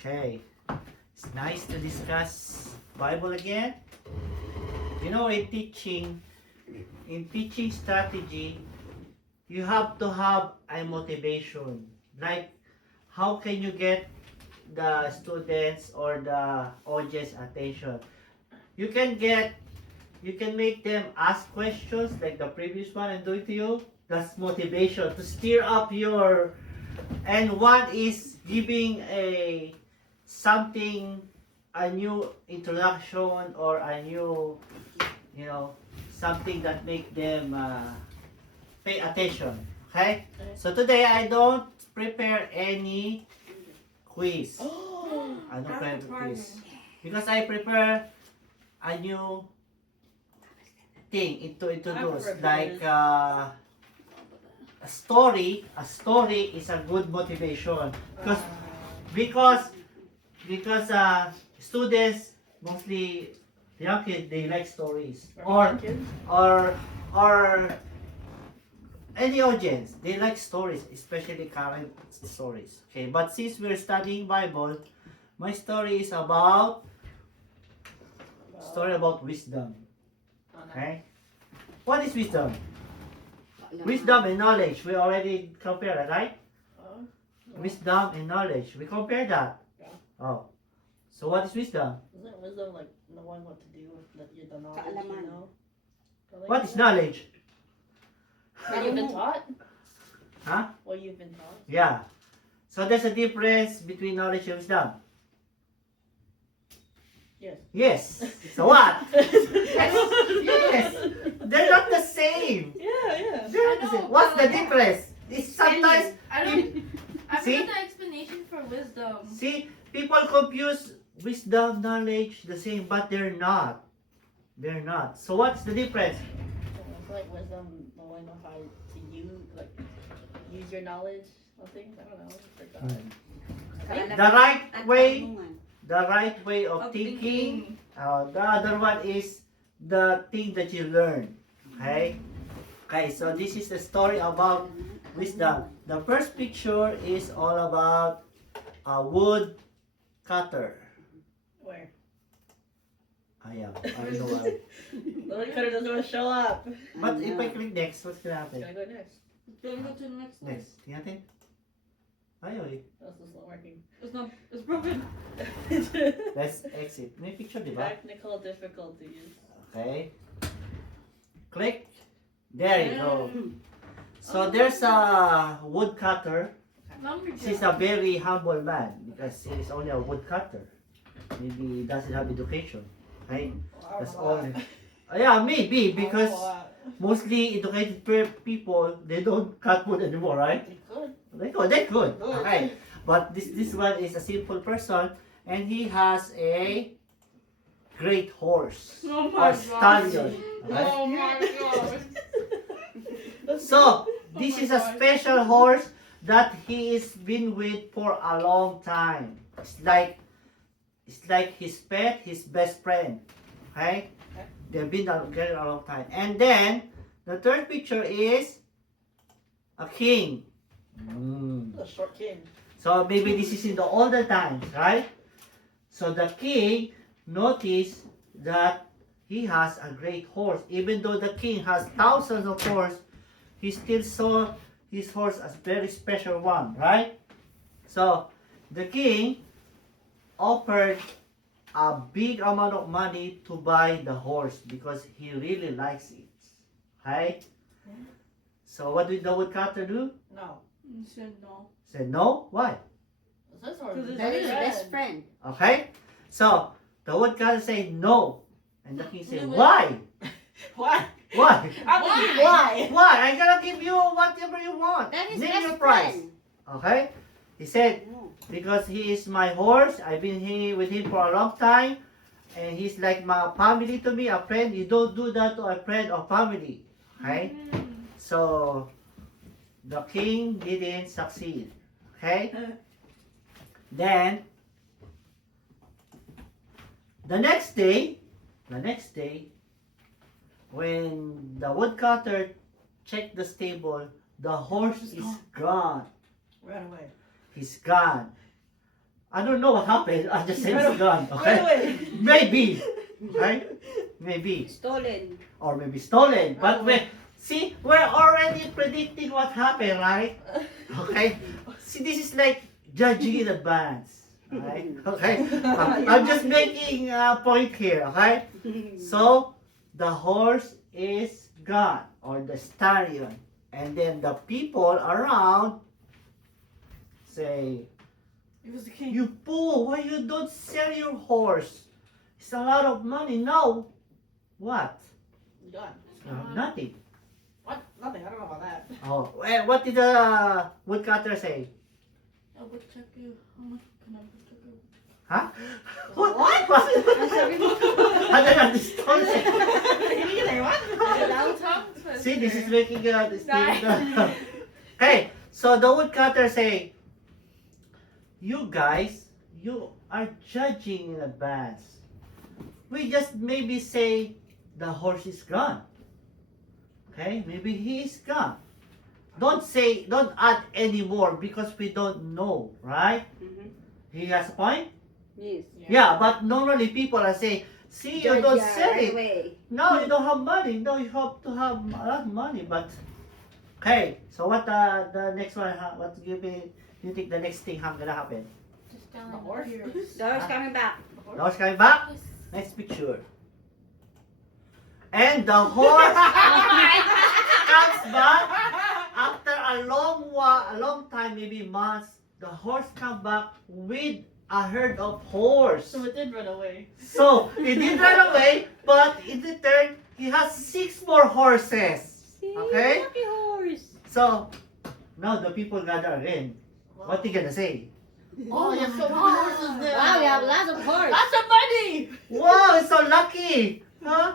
Okay, it's nice to discuss Bible again. You know, in teaching strategy, you have to have a motivation. Like, how can you get the students or the audience attention? You can get, you can make them ask questions like the previous one I'm doing to you. That's motivation to stir up your. And one is giving a something, a new introduction or a new, you know, something that make them pay attention. Okay? So today I don't prepare any quiz. I don't prepare quiz because I prepare a new thing to introduce, like a story. A story is a good motivation because because students, mostly young kids, they like stories, or or any audience, they like stories, especially current stories. Okay, but since we're studying Bible, my story is about wisdom. Okay, what is wisdom? Wisdom and knowledge, we already compared, right? Wisdom and knowledge, we compare that. Oh, so what is wisdom? Isn't wisdom like knowing what to do with the knowledge you know? What is knowledge? What you've been taught? Huh? What you've been taught? Yeah. So there's a difference between knowledge and wisdom. Yes. Yes. So what? Yes. They're not the same. Yeah. They're not the same. What's the difference? It's sometimes. I don't. I See? forgot the explanation for wisdom. See, people confuse wisdom, knowledge the same, but they're not. They're not. So what's the difference? It's like wisdom, knowing how to use your knowledge on things. I don't know. The right way of thinking. The other one is the thing that you learn. Okay? Okay, so this is the story about wisdom. The first picture is all about a wood cutter. Where? I don't know why. The wood cutter doesn't want to show up. But if I click next, what's gonna Can I happen? go next? Then go to the next one. Next. Tingnan natin. Ayaw eh. That's just not working. It's not. It's broken. Let's exit. May picture, di ba? Technical difficulties. Okay. Click. There you go. So there's a woodcutter. He's a very humble man because he's only a woodcutter. Maybe he doesn't have education. Right? That's all. Yeah, maybe because mostly educated people, they don't cut wood anymore, right? They could. They could. Okay. But this one is a simple person and he has a great horse Oh or my stallion. Okay? Oh my god. So this is a special horse that he is been with for a long time. It's like his pet, his best friend. Okay? They've been together a long time. And then the third picture is a king. A short king. So maybe this is in the older times, right? So the king noticed that he has a great horse. Even though the king has thousands of horses, he still saw his horse as very special one, right? So the king offered a big amount of money to buy the horse because he really likes it, right? So what did the woodcutter do? No. You said no. Said no. Why? That's our That is his best friend. Okay. So the woodcutter said no, and the king said No, why? Why? Why? Why? Why? I gotta give you whatever you want. That is Name best your price. friend. Okay? He said, No. because he is my horse, I've been here with him for a long time, and he's like my family to me, a friend. You don't do that to a friend or family. Okay? So, the king didn't succeed. Okay? Then, the next day, when the woodcutter checked the stable, the horse is gone. Ran away. He's gone. I don't know what happened. I just said it's gone. Right Okay? away. Maybe. Right? Maybe. Stolen. Or maybe stolen. But see, we're already predicting what happened, right? Okay? See, this is like judging in advance. Right? Okay? I'm just making a point here, okay? So, the horse is gone, or the stallion. And then the people around say, It was the king. you fool, why you don't sell your horse? It's a lot of money. No. What? Gone. Nothing. What? Nothing. I don't know about that. Oh, well, what did the woodcutter say? I would check you. How much can I check you? Huh? What? What? Ang sabi mo? I don't understand. Hindi ka na what? See, this is making this thing. Okay, so the woodcutter say, you guys, you are judging in advance. We just maybe say the horse is gone. Okay, maybe he is gone. Don't add any more because we don't know, right? Mhm. He has a point? Yes. Yeah, but normally people are saying, see, you don't sell right it. away. No, you don't have money. No, you have to have a lot of money. But okay, so what the next one? What do you think the next thing gonna happen? Just The down horse? here. The horse coming back. The horse coming back. Next picture. And the horse comes back after a long time, maybe months. The horse comes back with a herd of horse. So it did run away. So he did run away, but in return, he has 6 more horses. See, Okay. lucky horse. So now the people gather again. What you gonna say? Oh, you have so many horses now. Wow, we have lots of horse. Lots of money. Wow, it's so lucky! Huh?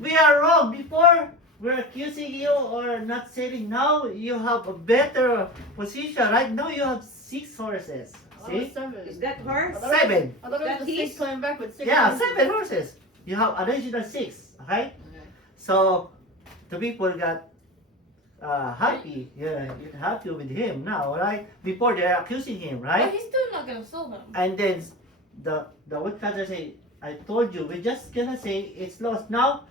We are wrong. Before, we're accusing you or not selling. Now, you have a better position. Right now, you have 6 horses. See? Is that horse? 7. I thought it That was the is- 6 coming back with 6 Yeah, horses. 7 horses. You have additional 6. Okay? So, the people got happy. Yeah, happy with him now, right? Before, they're accusing him, But right? he's still not gonna sell them. And then the woodcutter say, I told you, we're just gonna say it's lost. Now,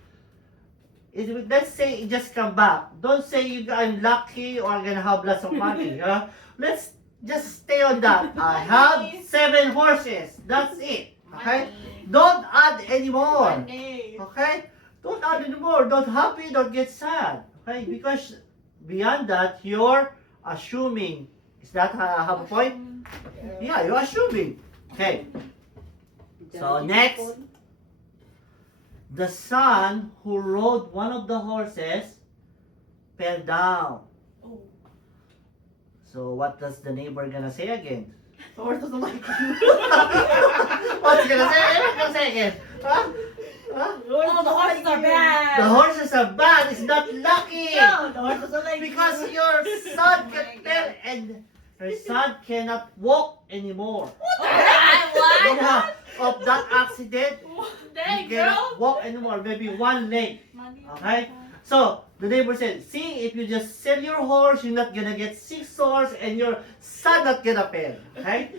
let's say it just come back. Don't say I'm lucky or I'm gonna have lots of money. Huh? Let's just stay on that. I have 7 horses. That's it. Okay? Don't add any more. Money. Okay? Don't add any more. Don't happy, don't get sad. Okay? Because beyond that, you're assuming. Is that have a point? Yeah, you're assuming. Okay. So next, the son who rode one of the horses fell down. Oh. So what does the neighbor gonna say again? The horse doesn't like you. What's he gonna say? What's he gonna say again? Huh? Huh? Oh, the horses are bad. The horses are bad. It's not lucky. No, the horse doesn't like Because you. your son can tell and your son cannot walk anymore. Yeah, of that accident, Dang, you cannot girl. walk anymore. Maybe one leg. Money. Okay? So the neighbor said, see, if you just sell your horse, you're not gonna get 6 horses and your son not gonna pay. Okay?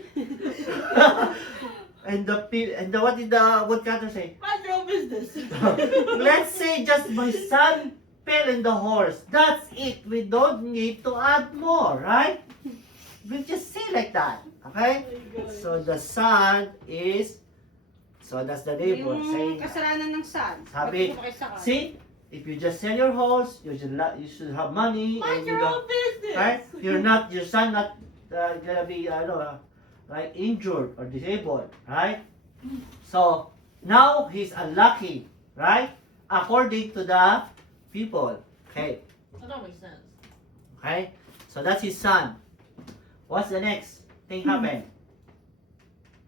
and what did the woodcutter say? Mind your own business. Let's say just my son fell in the horse. That's it. We don't need to add more, right? We just say like that. Okay? So the son is, so that's the neighbor Yung saying, kasalanan ng son. Sabi, Ba't mo kayo sa kanya? see, if you just sell your horse, you should have money Mind and you your don't, own business. right? Your son not gonna be like injured or disabled, right? So now he's unlucky, right? According to the people. Okay, That don't make sense. okay. So that's his son. What's the next thing happen?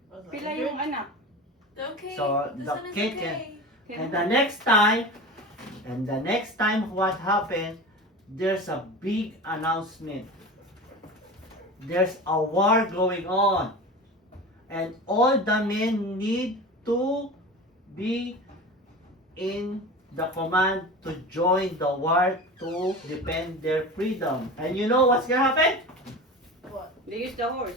What's that, Pila 100? yung anak. Okay. So, the the son is kid okay. And the next time, what happened? There's a big announcement. There's a war going on, and all the men need to be in the command to join the war to defend their freedom. And you know what's gonna happen? What? They use the horse.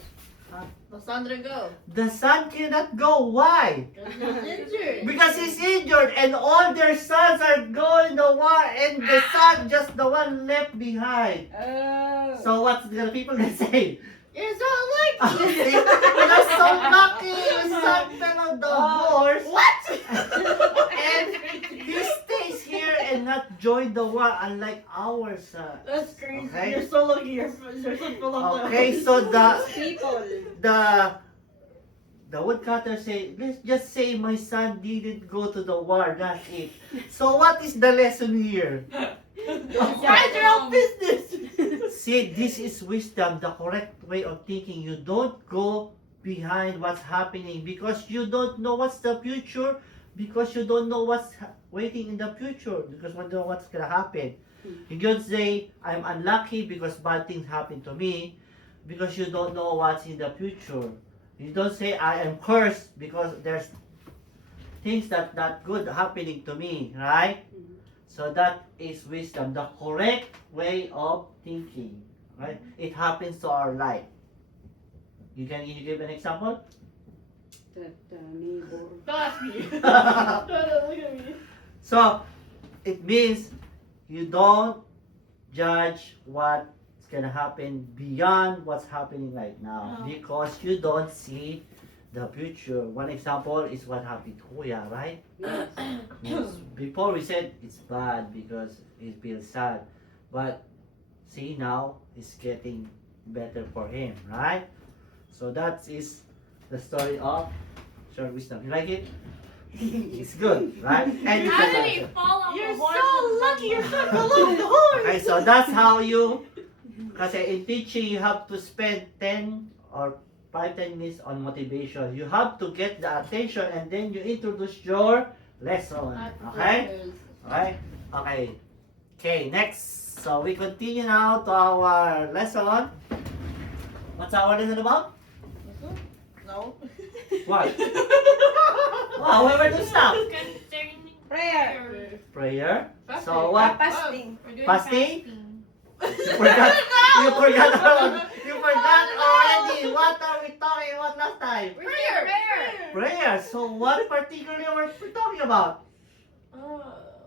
The son didn't go. The son cannot go. Why? Because he's injured. Because he's injured and all their sons are going to war and the son just the one left behind. Oh. So what's the people gonna say? You're so lucky. You're so lucky. Your son fell on the horse. What? And he stays here and not join the war unlike our son. That's crazy. Okay. You're so lucky. Your son fell off the Okay, horse. so People. the woodcutter say, let's just say my son didn't go to the war, that's it. So what is the lesson here? Mind your own business. See, this is wisdom, the correct way of thinking. You don't go behind what's happening because you don't know what's the future, because you don't know what's waiting in the future, because you don't know what's gonna happen. You don't say, I'm unlucky because bad things happen to me, because you don't know what's in the future. You don't say, I am cursed because there's things that not good happening to me, right? So that is wisdom, the correct way of thinking, right? It happens to our life. You give an example? The neighbor. Don't ask me. Don't look at me. So it means you don't judge what's gonna happen beyond what's happening right now because you don't see the future. One example is what happened to Kuya, right? Yes. Yes. Before we said it's bad because he feels sad, but see now it's getting better for him, right? So that is the story of short wisdom. You like it? It's good, right? And How did he fall off You're the horse? so lucky. Your son fell off the horse. okay, so that's how you. Kasi in teaching, you have to spend 10 or 5-10 minutes on motivation. You have to get the attention and then you introduce your lesson. Okay? Okay? Okay. Okay, next. So we continue now to our lesson. What's our lesson about? No. What? Wow, where to stop? Concerning Prayer. Prayer. Fasting. So what? Fasting. We're doing Fasting? fasting. You forgot. You forgot. You forgot already. What are we talking about last time? Prayer. Prayer. So what particularly are we talking about? What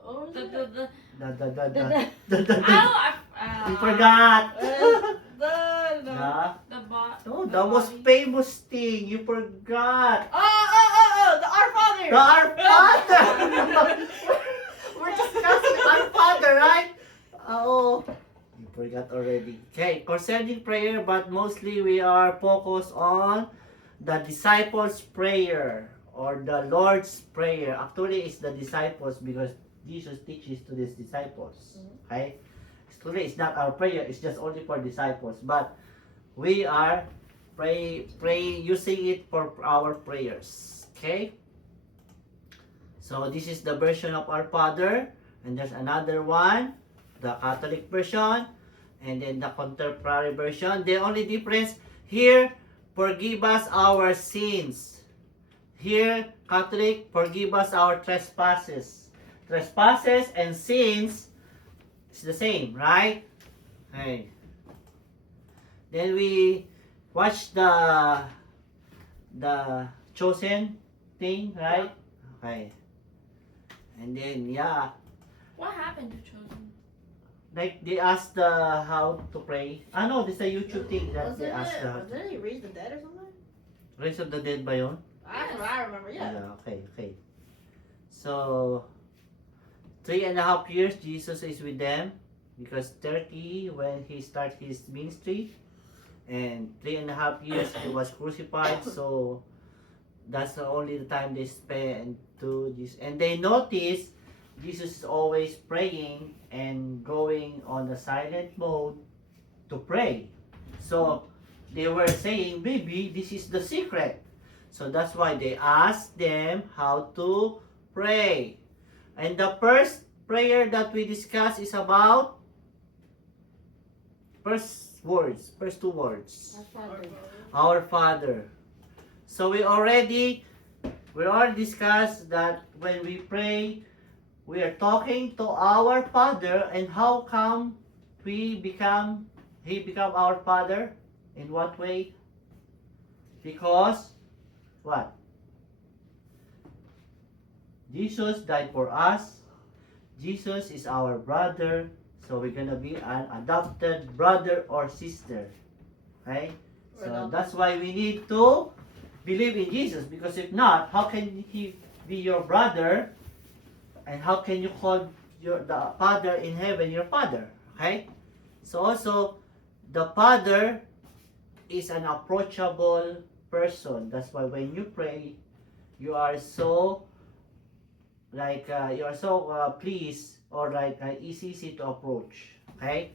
was The, it? the, the, You forgot. The Yeah. the bot. Oh, the most famous thing. You forgot. the Our Father. The Our Father. We're discussing Our Father, right? Oh, you forgot already. Okay, concerning prayer, but mostly we are focused on the disciples' prayer or the Lord's prayer. Actually, it's the disciples because Jesus teaches to these disciples. Okay, actually, it's not our prayer. It's just only for disciples, but we are pray using it for our prayers. Okay. So this is the version of Our Father, and there's another one, the Catholic version, and then the contemporary version. The only difference here, forgive us our sins. Here, Catholic, forgive us our trespasses. Trespasses and sins is the same, right? Okay. Then we watch the chosen thing, right? Okay. And then yeah, What happened to Chosen? like they asked how to pray. Ah no, this is a YouTube thing that they asked Wasn't he raised the dead or something? Raise of the Dead ba yun? That's what I remember. Yeah. Okay. So 3.5 years Jesus is with them because 30 when he started his ministry, and 3.5 years he was crucified. So that's only the time they spend to this, and they notice Jesus is always praying and going on a silent mode to pray. So they were saying maybe this is the secret. So that's why they asked them how to pray. And the first prayer that we discussed is about first two words. Our Father. So we already discussed that when we pray, we are talking to our Father, and how come He become our Father? In what way? Because, what? Jesus died for us. Jesus is our brother. So we're gonna be an adopted brother or sister. Okay? We're So adopted. that's why we need to believe in Jesus. Because if not, how can he be your brother? And how can you call the Father in heaven your Father? Okay? So also, the Father is an approachable person. That's why when you pray, you are so pleased or easy to approach. Okay?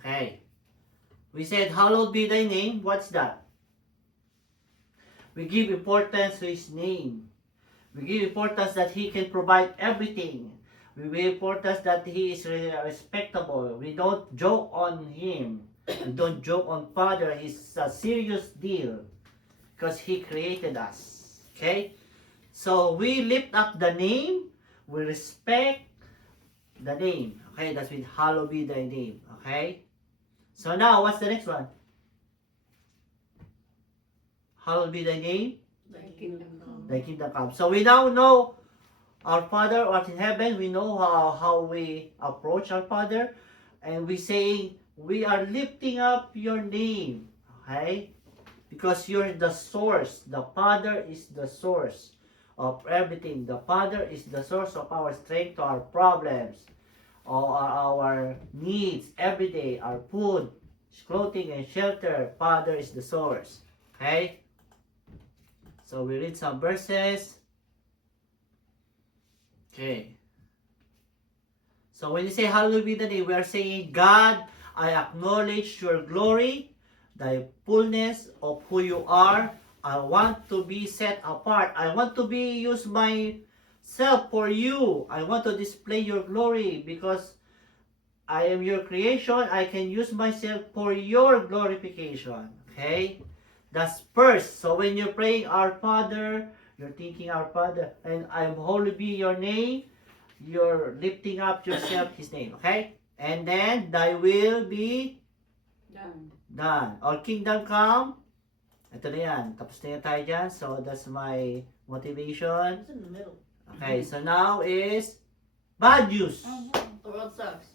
Okay. We said, hallowed be thy name. What's that? We give importance to his name. We give importance that he can provide everything. We give importance that he is respectable. We don't joke on him. We don't joke on Father. He's a serious deal because he created us. Okay? So we lift up the name. We respect the name. Okay? That's with hallowed be thy name. Okay? So now, what's the next one? Hallowed be thy name. Thy kingdom come. Thy kingdom come. So we now know our Father who art in heaven. We know how we approach our Father. And we say, we are lifting up your name. Okay? Because you're the source. The Father is the source of everything. The Father is the source of our strength, our problems, or our needs every day, our food, clothing, and shelter. Father is the source. Okay? So we read some verses. Okay. So when you say hallowed be the name, we are saying, God, I acknowledge your glory, the fullness of who you are. I want to be set apart. I want to be use myself for you. I want to display your glory because I am your creation. I can use myself for your glorification. Okay? That's first. So when you're praying our Father, you're thinking our Father, and I'm holy be your name, you're lifting up yourself, his name. Okay? And then, thy will be Done. done. Or kingdom come. Ito na yan. Tapos na yan tayo dyan. So, that's my motivation. It's in the middle. Okay, so now is bad news. The world sucks.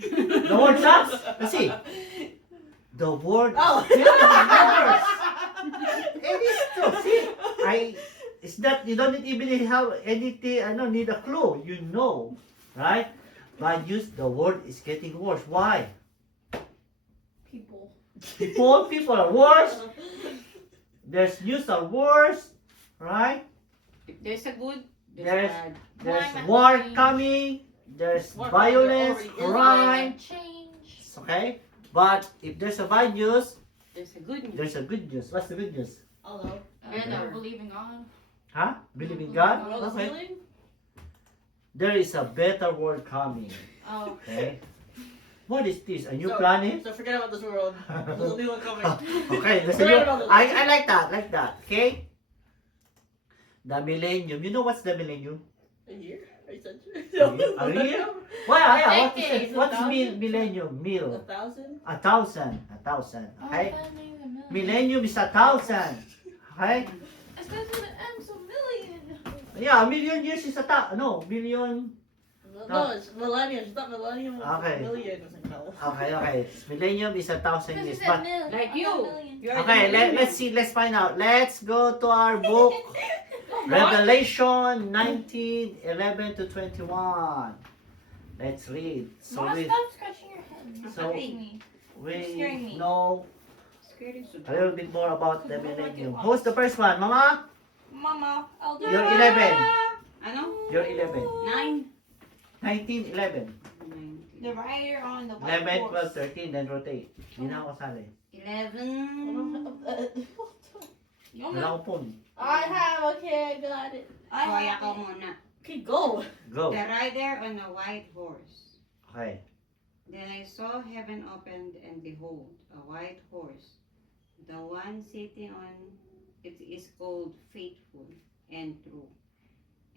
The word sucks? Let's see. The word Oh. worse. It is true. See, it's that you don't even have anything, need a clue. You know, right? Bad news, the world is getting worse. Why? People. People are worse. There's news are worse, right? If there's a good, There's- there's bad. There's Climate war change. coming. There's War violence, already is. crime. Change. Okay, but if there's a bad news, There's a good news. there's a good news. What's the good news? Although, Believe in God. Huh? Believe in the God? world is Okay. healing. There is a better world coming. Oh. Okay. What is this? A new So- planet? So forget about this world. There's a new one coming. Okay, there's a Forget new, about this. I like that. Okay. The millennium. You know what's the millennium? A year? Are you such A year? Well, yeah. What is it? Decades, What's 1,000? millennium? A Mil. 1,000? 1,000. Okay. Millennium. Millennium is 1,000. Okay. It starts with an M, so million. Yeah, a million years is million. No, it's millennium. It's not millennium. It's Okay. million. It's like, no. Okay. Millennium is 1,000 Because you years. said But million. Like not you. million. You are okay, the millennium. let's see. Let's find out. Let's go to our book. Revelation 19:11 to 21. Let's read. So Mama, we stop scratching your head. You're So- scaring me. You're we scaring me. know Scared is a little bit more about the Look like millennium. it Who's the first one, Mama? Mama, I'll do You're it. 11. Ano? You're 11. 9. 19:11. 19. The rider on the white 11, horse. 12, 13, then rotate. Hindi na ako kasali. 11. You Wala know, akong phone. I have. Okay, got it. I Kaya have ka it. muna. Okay, go. Go. The rider on a white horse. Okay. Then I saw heaven opened, and behold, a white horse. The one sitting on it is called Faithful and True.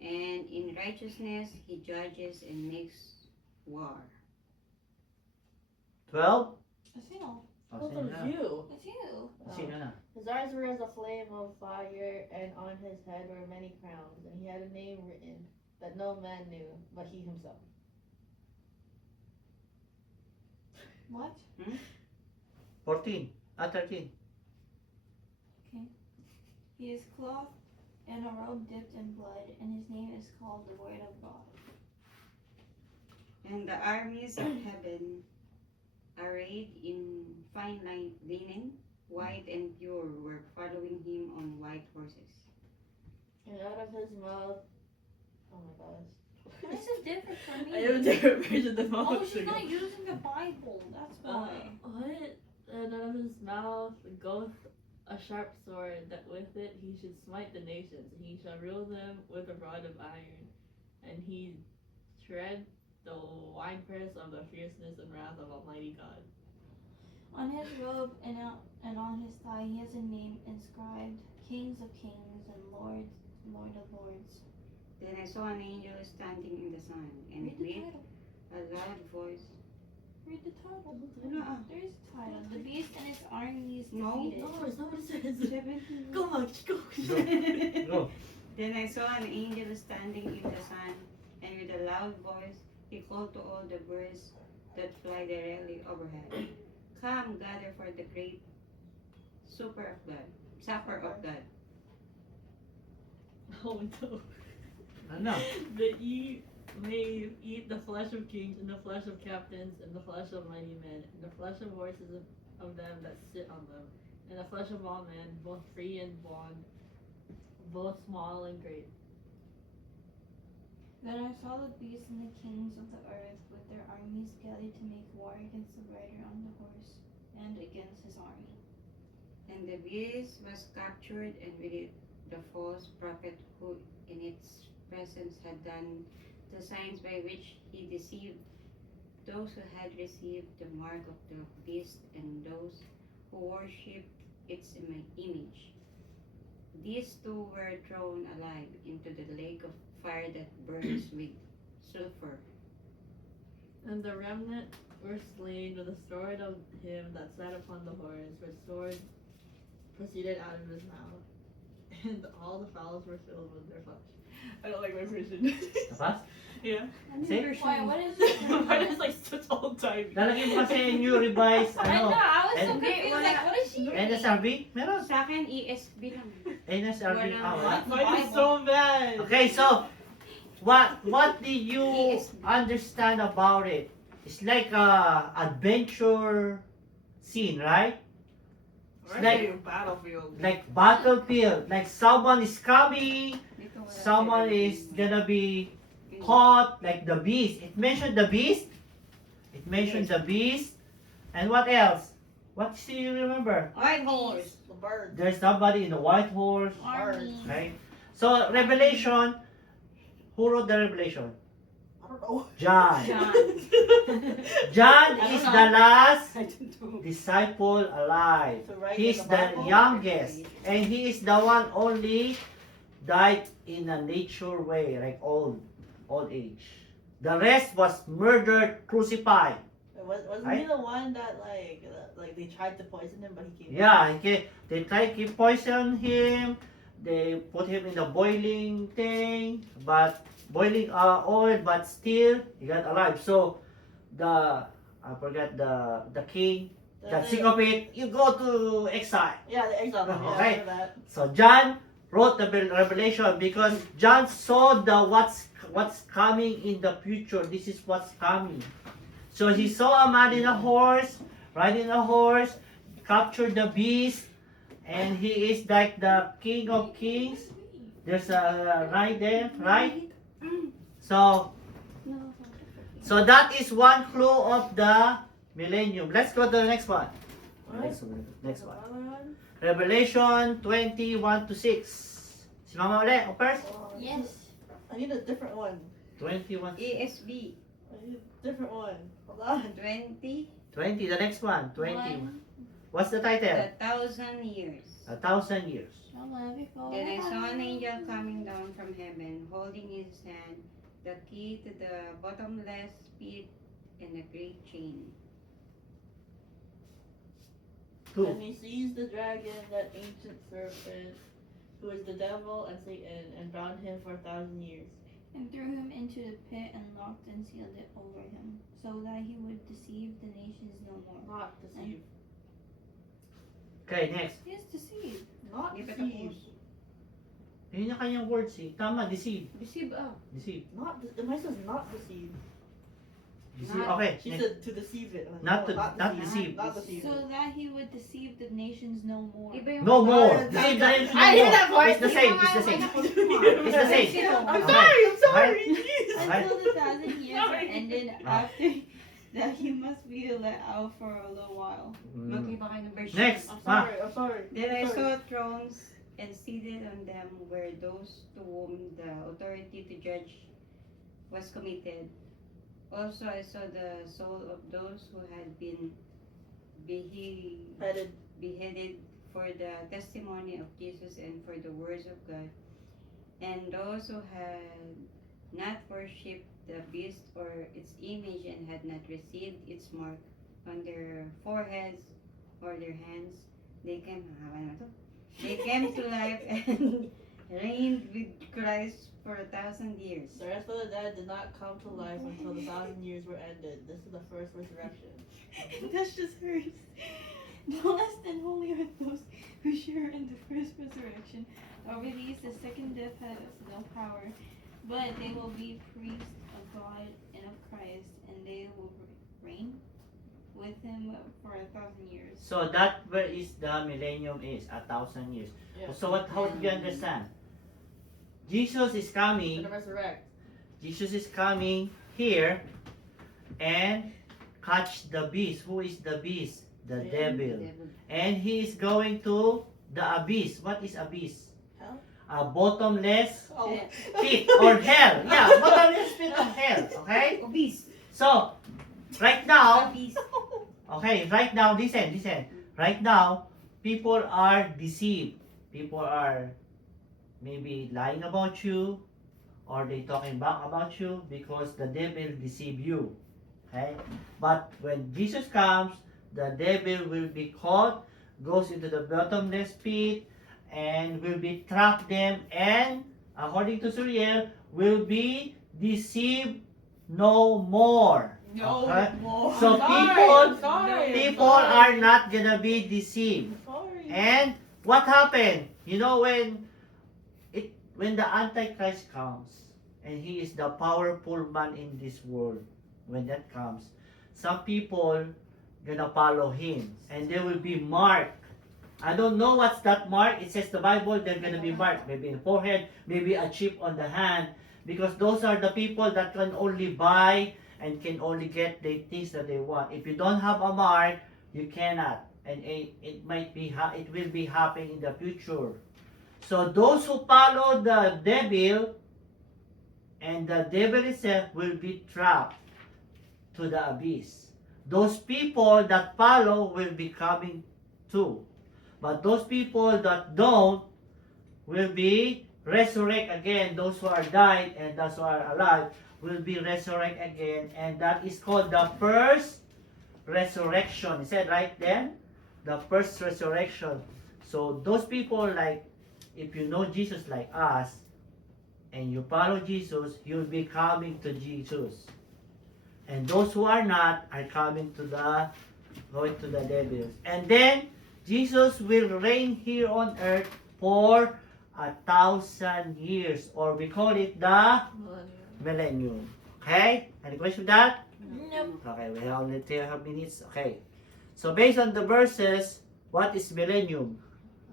And in righteousness he judges and makes war. 12? It's you. Oh, Who's sino the na? you? It's you. Sino na? His eyes were as a flame of fire, and on his head were many crowns, and he had a name written that no man knew but he himself. What? 14. 13. He is clothed in a robe dipped in blood, and his name is called the Word of God. And the armies of heaven, arrayed in fine linen, white and pure, were following him on white horses. And out of his mouth, oh my gosh. This is different for me. I have a different version than Oh, moments she's ago. not using the Bible. That's why. What? And out of his mouth goeth a sharp sword, that with it he should smite the nations, and he shall rule them with a rod of iron, and he tread the winepress of the fierceness and wrath of Almighty God. On his robe and on his thigh he has a name inscribed, Kings of Kings and Lord of Lords. Then I saw an angel standing in the sun, and Read the with title. a loud voice. Read the title. Ano, There is a title. The beast and its armies No. defeated. No, it's not what it says. 17. Go, Max, go. Go. Then I saw an angel standing in the sun, and with a loud voice he called to all the birds that fly directly overhead. Come, gather for the great supper of God. Oh no. Ano? That ye may eat the flesh of kings, and the flesh of captains, and the flesh of mighty men, and the flesh of horses of them that sit on them, and the flesh of all men, both free and bond, both small and great. Then I saw the beast and the kings of the earth with their armies gathered to make war against the rider on the horse and against his army. And the beast was captured, and with it the false prophet who in its presence had done the signs by which he deceived those who had received the mark of the beast and those who worshipped its image. These two were thrown alive into the lake of fire that burns with sulfur. And the remnant were slain with the sword of him that sat upon the horse, for sword proceeded out of his mouth, and all the fowls were filled with their flesh. I don't like my version. Tapos? Yeah. See? Why? What is Mine is like such old time. Lalagyan mo kasi new revised, I know. ano? I was so And- confused. Like, what is she? NSRB? Meron. Sa akin, ESB lang. NSRB. Wala. Ah, wala. Mine is so bad. Okay, so what did you understand about it? It's like a adventure scene, right? Like battlefield. Like battlefield. Like someone is coming, Dito wala someone seven. is gonna be caught, like the beast. It mentioned the beast. It mentioned the beast. And what else? What do you remember? White horse. The bird. There's somebody in a white horse, Army. right? So Revelation. Who wrote the Revelation? I don't know. John. John. John I don't is know. the last I don't know. disciple alive. To write He's in the Bible? youngest, and he is the one only died in a nature way, like old age. The rest was murdered, crucified. Wasn't Right? he the one that like they tried to poison him, but he came? Yeah, they tried to poison him. They put him in the boiling thing, but boiling oil, but still he got alive. So I forgot the king got sick of it. You go to exile. Yeah, the exile. Yeah, Okay. I remember that. So John wrote the Revelation because John saw what's coming in the future. This is what's coming. So he saw a man in a horse, riding a horse, captured the beast, and he is like the King of Kings. There's a right there, right? So that is one clue of the millennium. Let's go to the next one. Next one. Revelation 21 to 6. Si Mama ulit, o first? Yes. I need a different one. 21. ESB. I need a different one. Hold on. 20. 20, the next one. 20. One. What's the title? 1,000 years. 1,000 years. Then I saw an angel coming down from heaven, holding in his hand the key to the bottomless pit and a great chain. 2. And he seized the dragon, that ancient serpent, who is the devil and Satan, and bound him for 1,000 years. And threw him into the pit and locked and sealed it over him, so that he would deceive the nations no more. Not deceive. Okay, next. He is deceived. Not Di ba deceive. tapos? Yun yung kanyang words eh. Tama, deceive. Deceive. Deceive. Not. The Bible says not deceive. Deceive. Not- Okay. She next. said to deceive it. Not to- not not deceive. deceive. Not deceive. So that he would deceive the nations no more. Iba yung No more. Ah, Deceive the nations no I hear more. that part. It's the same. It's the same. It's the same. I'm Okay. sorry. I'm sorry. Okay. Until the 1,000 years are Sorry. ended, after that he must be let out for a little while. Mm. Magkaiba kayo ng version. Next. I'm sorry. I'm sorry. Then I I'm sorry. saw thrones, and seated on them were those to whom the authority to judge was committed. Also I saw the soul of those who had been Headed. beheaded for the testimony of Jesus and for the words of God, and those who had not worshipped the beast or its image and had not received its mark on their foreheads or their hands, they came to life and reigned with Christ for 1,000 years. The rest of the dead did not come to life until the 1,000 years were ended. This is the first resurrection. That's just hers. Blessed and holy are those who share in the first resurrection. Over these, the second death has no power, but they will be priests of God and of Christ, and they will reign with him for 1,000 years. So that where is the millennium is 1,000 years. Yeah. So what? How do you understand? Jesus is coming. To resurrect. Jesus is coming here and catch the beast. Who is the beast? The devil. And he is going to the abyss. What is abyss? Hell? A bottomless Oh. pit or hell. Yeah, bottomless pit of hell. Okay? Obese. So, right now, Obese. okay, right now, listen. Right now, people are deceived. People are maybe lying about you or they talking back about you because the devil deceive you. Okay? But when Jesus comes, the devil will be caught, goes into the bottomless pit, and will be trapped them, and according to Suriel, will be deceived no more. No Okay. more. So I'm sorry. People are not gonna be deceived. Sorry. And what happened? You know when the Antichrist comes and he is the powerful man in this world, when that comes, some people gonna follow him and they will be marked. I don't know what's that mark. It says the Bible they're gonna be marked, maybe in the forehead, maybe a chip on the hand, because those are the people that can only buy and can only get the things that they want. If you don't have a mark, you cannot, and it might be it will be happening in the future. So those who follow the devil and the devil itself will be trapped to the abyss. Those people that follow will be coming too. But those people that don't will be resurrect again. Those who are died and those who are alive will be resurrect again. And that is called the first resurrection. Is that right then? The first resurrection. So those people, like, if you know Jesus like us and you follow Jesus, you'll be coming to Jesus. And those who are not are coming to going to the devils. And then Jesus will reign here on earth for 1,000 years, or we call it the millennium. Okay? Any question with that? Nope. Okay, we have only 3 minutes. Okay. So based on the verses, what is millennium?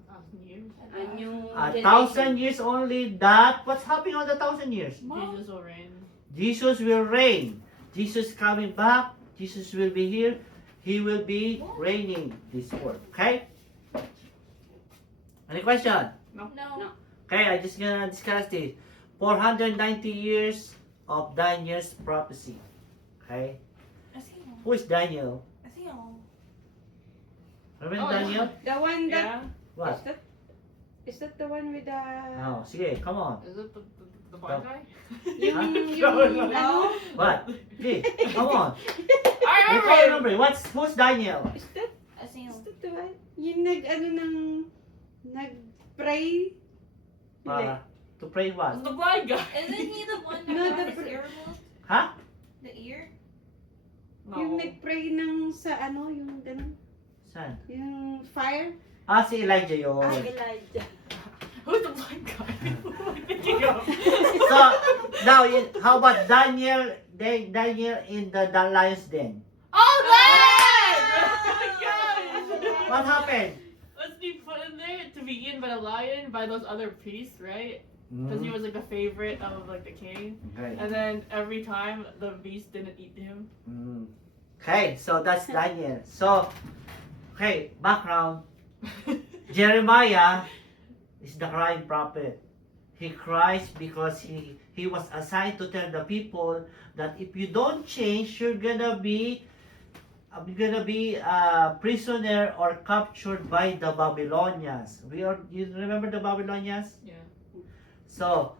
1,000 years. A new 1,000 years only. That what's happening on the 1,000 years? Jesus will reign. Jesus will reign. Jesus coming back. Jesus will be here. He will be reigning this world. Okay? Any question? No. Okay, I just gonna discuss this. 490 years of Daniel's prophecy. Okay? Who is Daniel? Remember Oh, Daniel? The one that Yeah. What? is that the one with the Oh, sige, come on. Is it the blind guy? yung No. What? Hey, come on. I You can't remember. Who's Daniel? Is that sa'yo. Diba? Yung nag-pray. Para to pray what? The blind guy. Isn't he the one that No, got the his ear removed? Huh? The ear? Yung No. nag-pray sa yung ganun. Saan? Yung fire. Ah, si Elijah yun. Elijah. Who's the blind guy? Who am I thinking of? So, now, how about Daniel in the lion's den? Oh, that! Oh my god! What happened? Wasn't he put in there to be eaten by the lion by those other priests, right? Because he was like the favorite of like the king. Okay. And then every time the beast didn't eat him. Okay, so that's Daniel. So, okay, background. Jeremiah is the crying prophet. He cries because he was assigned to tell the people that if you don't change, you're gonna be prisoner or captured by the Babylonians. You remember the Babylonians? Yeah. So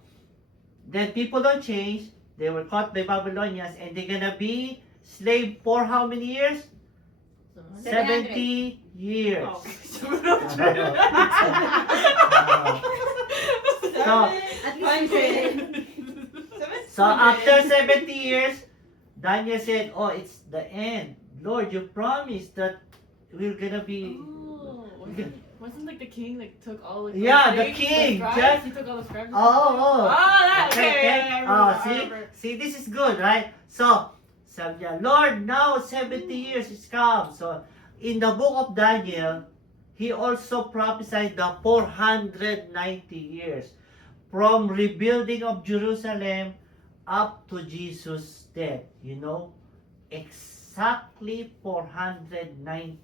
then people don't change. They were caught by Babylonians and they're gonna be slave for how many years? 70 years. Oh. So, At least so after 70 years, Daniel said, "Oh, it's the end. Lord, you promised that we're gonna be." Oh, wasn't like the king like took all like Yeah, the things, king, scribes? just- He took all the scribes. Oh. that Okay, okay. okay. Yeah, I remember, I See, remember. see, this is good, right? So, sabi niya, Lord, now 70 years is come. So, in the book of Daniel, he also prophesied the 490 years from rebuilding of Jerusalem up to Jesus' death. You know, exactly 490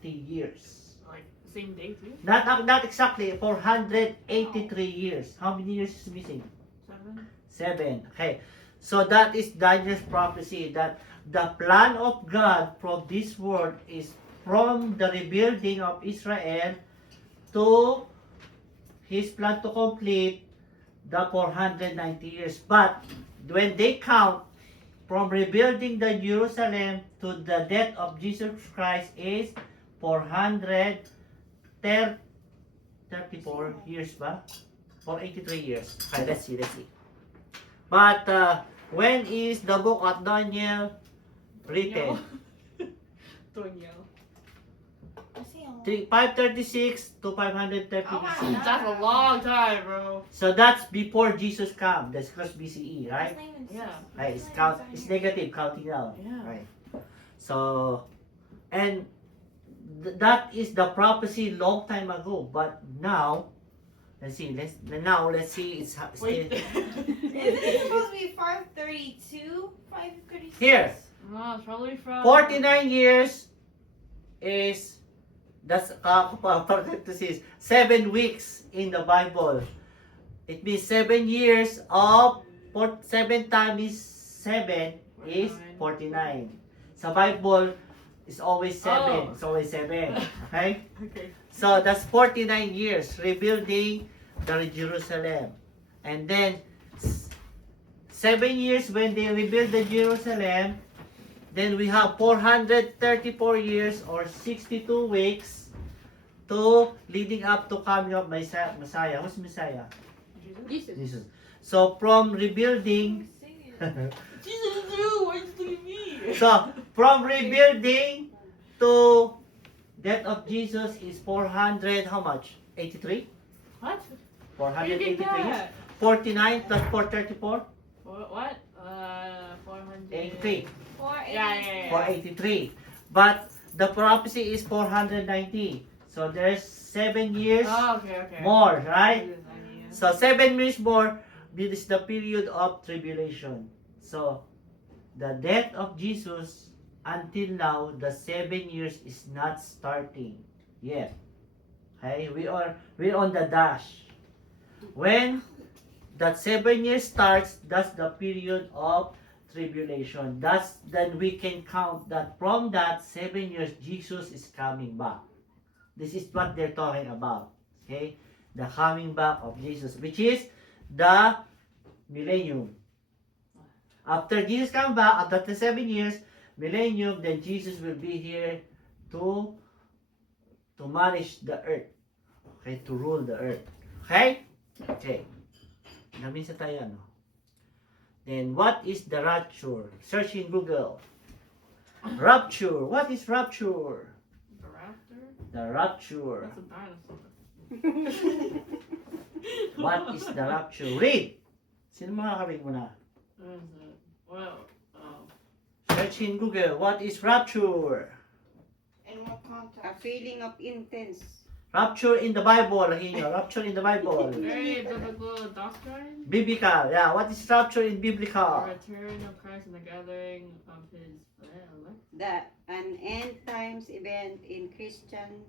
years. Like same day too. Not exactly, 483 years. How many years is missing? 7. 7. Okay. So that is Daniel's prophecy that the plan of God from this world is from the rebuilding of Israel to his plan to complete the 490 years. But when they count from rebuilding the Jerusalem to the death of Jesus Christ is 434 years ba? 483 years. Okay, let's see. But when is the book of Daniel written? Tonyo. 536 to 536. Oh my That's a long time, bro. So that's before Jesus come. That's close BCE, right? Yeah. Right, it's negative counting down. Yeah. Right. So, and that is the prophecy long time ago. But now, let's see. Let's see. It's Wait. Isn't it supposed to be 532? 536? here. No, it's probably from 49 years is that's 7 weeks in the Bible. It means 7 years of 7 times 7 is 49. Sa Bible is always 7. Oh. It's always 7. Okay? Okay. So that's 49 years rebuilding the Jerusalem. And then 7 years when they rebuild the Jerusalem, then we have 434 years or 62 weeks to leading up to coming of Messiah. Who's Messiah? Jesus. So from rebuilding, Jesus is you. Why you looking at me? so from rebuilding to death of Jesus is 400, how much? 83? What? Where you get 483 years? that? 49 plus 434? What? 400. 83. 480. Yeah. 483. But the prophecy is 490. So there's 7 years Oh, okay. more, right? Yeah. So 7 years more, this is the period of tribulation. So the death of Jesus until now, the 7 years is not starting yet. Okay, we're on the dash. When that 7 years starts, that's the period of tribulation. Then we can count that from that 7 years, Jesus is coming back. This is what they're talking about. Okay, the coming back of Jesus, which is the millennium. After Jesus come back, after the 7 years, millennium, then Jesus will be here to to manage the earth. Okay, to rule the earth. Okay? Okay. Naminsa tayo, ano? Then, what is the rapture? Search in Google. Rapture. What is rapture? The raptor? The rapture. That's a dinosaur. What is the rapture? Read! Sino makaka-read mo na? What is it? Well, Search in Google. What is rapture? In what context? A feeling of intense. Rapture in the Bible. Hinyo. Rapture in the Bible. very biblical doctrine. Biblical. Yeah. What is rapture in The biblical? return of Christ and the gathering of his elect. An end times event in Christian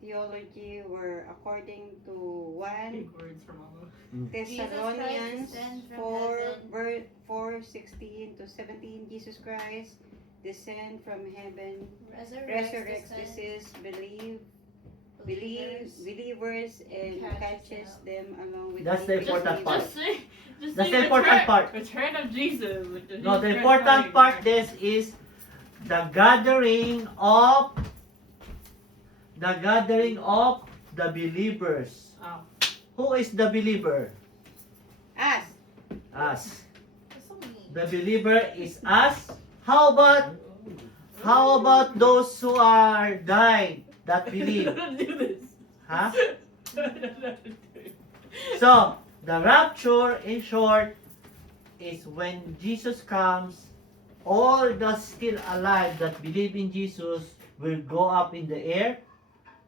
theology were according to 1 Big words from all of Thessalonians descends from 4, 4:16 to 17. Jesus Christ descend from heaven, resurrects the son, deceased, believers. believers and catches them along with That's the believers. important part. Just That's say the important return, part. Return of Jesus. No, the important part this is the gathering of the believers. Oh. Who is the believer? Us. Us. That's so mean. The believer is us. How about those who are died that believe? Don't do this. Huh? Don't do it. So, the rapture, in short, is when Jesus comes, all the still alive that believe in Jesus will go up in the air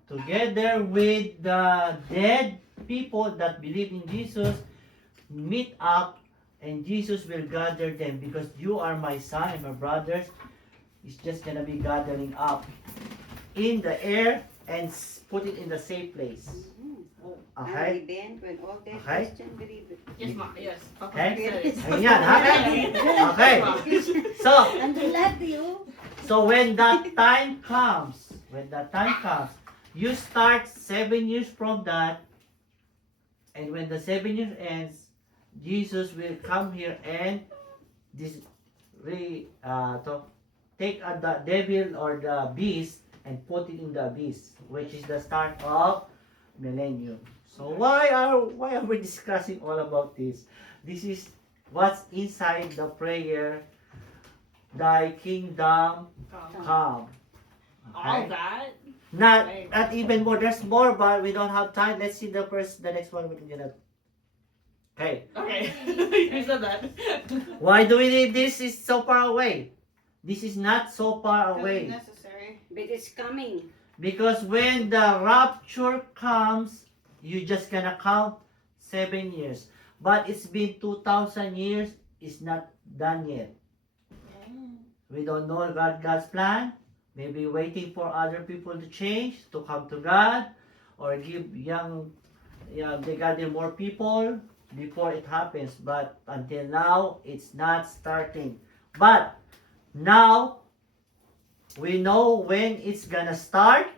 together with the dead people that believe in Jesus, meet up, and Jesus will gather them because you are my son and my brothers. It's just gonna be gathering up in the air and put it in the safe place. Okay? And then when all the Okay. Christian believers. Yes, ma. Yes. Papa Okay? said it. Ayan, okay? Okay. So when that time comes, you start 7 years from that, and when the 7 years ends, Jesus will come here and to take the devil or the beast and put it in the abyss, which is the start of millennium. So why are we discussing all about this? This is what's inside the prayer. Thy kingdom come. All Okay? that? Not even more. There's more, but we don't have time. Let's see the next one. We can get it. Okay. Okay. You said that. Why do we need this? It's so far away. This is not so far That's away. necessary. But it's coming. Because when the rapture comes, you just gonna count 7 years. But it's been 2,000 years. It's not done yet. We don't know God's plan. Maybe waiting for other people to change, to come to God, or give they gather more people before it happens. But until now, it's not starting. But now, we know when it's gonna start.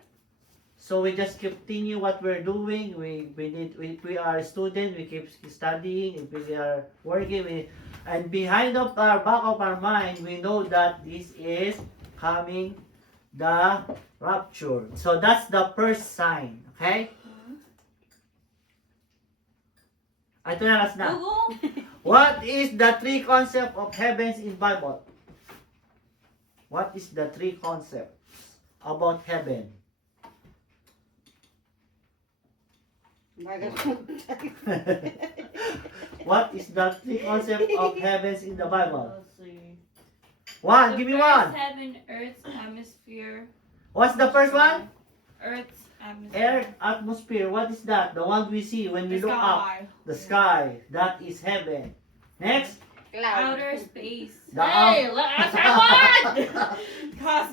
So we just continue what we're doing. We are a student. We keep studying. If we are working, and behind of our back of our mind, we know that this is coming, the rapture. So that's the first sign. Okay? Ito na, last na. Google? What is the three concepts of heavens in Bible? What is the three concepts about heaven? What is the three concepts of heavens in the Bible? Let's see. One, The give me first one. Heaven, Earth's atmosphere. What's the first one? Earth's atmosphere. Air, atmosphere. What is that? The one we see when we The look up. sky. The sky. That is heaven. Next. Cloud. Outer space. The Hey, let's have one!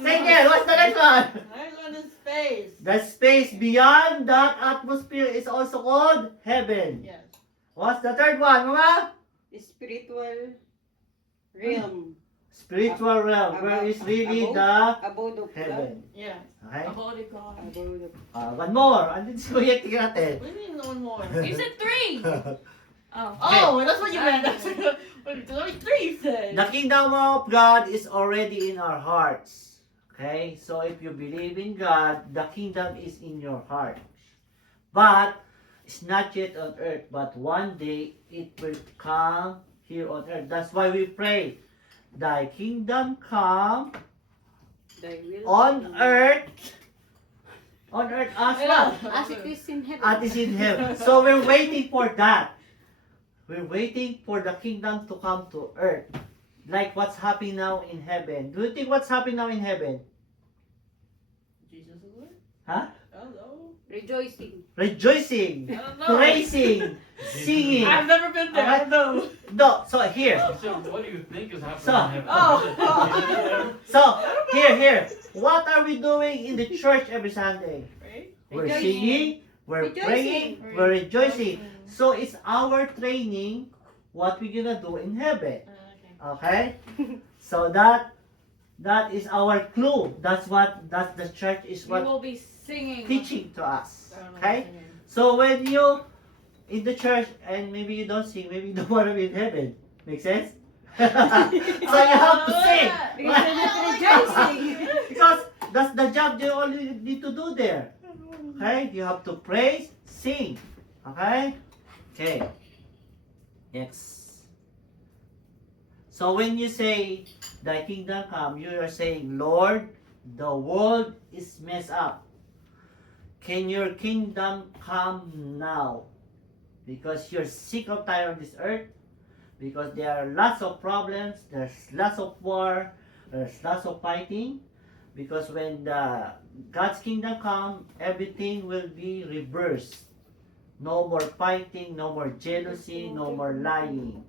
Say again, what's the next one? Next one is space. The space beyond that atmosphere is also called heaven. Yes. What's the third one, Mama? Spiritual realm. Spiritual realm, where is really the Abode of God. heaven. Yeah. Okay? About it, God. Abode of One more. Andun si Kuya, tingnan natin. What do you mean one more? You said 3! Oh. Oh, that's what you meant. That's only 3 you said. The kingdom of God is already in our hearts. Okay, so if you believe in God, the kingdom is in your heart. But it's not yet on earth, but one day it will come here on earth. That's why we pray, Thy kingdom come Thy will on be earth as well. as it is in heaven. As is in heaven. So we're waiting for that. We're waiting for the kingdom to come to earth. Like what's happening now in heaven. Do you think what's happening now in heaven? Jesus is Lord? Huh? I don't know. Rejoicing. Rejoicing, I don't know. praising, singing. I've never been there. I don't know. No, so here. So what do you think is happening So- in heaven? Oh. So here. What are we doing in the church every Sunday? Right? We're Rejoicing. singing, we're Rejoicing. praying, we're rejoicing. So it's our training what we're gonna do in heaven. Okay. Okay? So that is our clue. That's the church is We what will be singing. teaching to us. I don't know Okay? what's in here. So when you in the church and maybe you don't sing, maybe you don't want to be in heaven. Make sense? So you have to sing. Rejoicing. Because that's the job you only need to do there. Okay? You have to praise, sing. Okay? Okay. Next. So when you say, Thy kingdom come, you are saying, Lord, the world is messed up. Can your kingdom come now? Because you're sick of tired of this earth. Because there are lots of problems. There's lots of war. There's lots of fighting. Because when the God's kingdom come, everything will be reversed. No more fighting, no more jealousy, no more lying.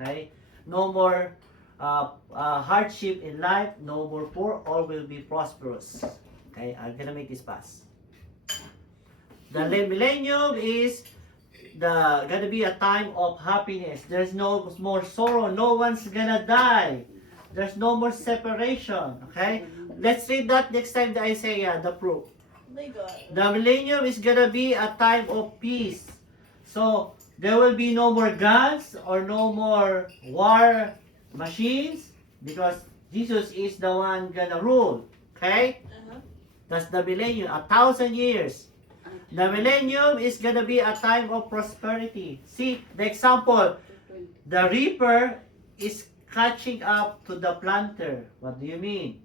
Okay? No more hardship in life, no more poor, all will be prosperous. Okay, I'm gonna make this pass. The millennium is gonna be a time of happiness. There's no more sorrow, no one's gonna die. There's no more separation. Okay? Let's read that next time the Isaiah, the proof. They got The millennium is gonna be a time of peace. So there will be no more guns or no more war machines because Jesus is the one gonna rule. Okay? That's the millennium, 1,000 years. The millennium is gonna be a time of prosperity. See the example. The reaper is catching up to the planter. What do you mean?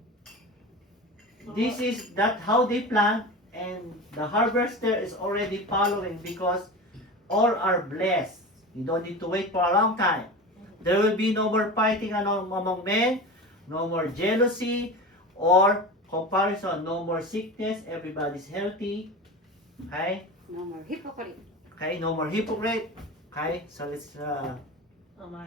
This is that how they plant, and the harvester is already following because all are blessed. You don't need to wait for a long time. There will be no more fighting among men, no more jealousy or comparison, no more sickness, everybody's healthy. Okay? No more hypocrite. Okay, no more hypocrite. Okay, so let's Oh my.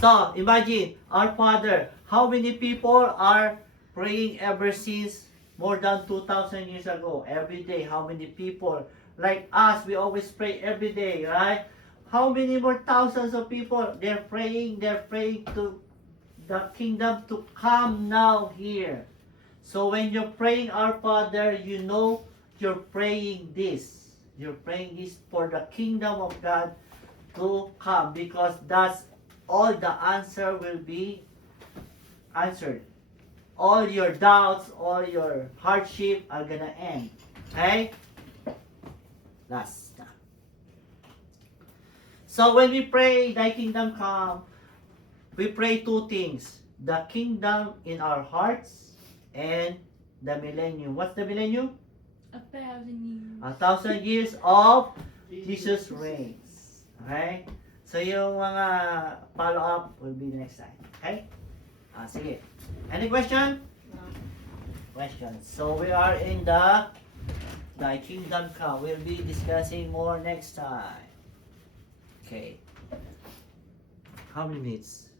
so imagine our Father, how many people are praying ever since more than 2,000 years ago? Every day, how many people? Like us, we always pray every day, right? How many more thousands of people? They're praying to the kingdom to come now here. So when you're praying our Father, you know you're praying this. You're praying this for the kingdom of God to come because that's all the answer will be answered. All your doubts, all your hardship are gonna end. Okay? Last. So when we pray, Thy kingdom come, we pray two things. The kingdom in our hearts and the millennium. What's the millennium? 1,000 years. 1,000 years of Jesus reigns. Okay? So yung mga follow-up will be next time. Okay? Sige. Any question? No. Questions. So we are in the Thy kingdom come. We'll be discussing more next time. Okay. How many minutes?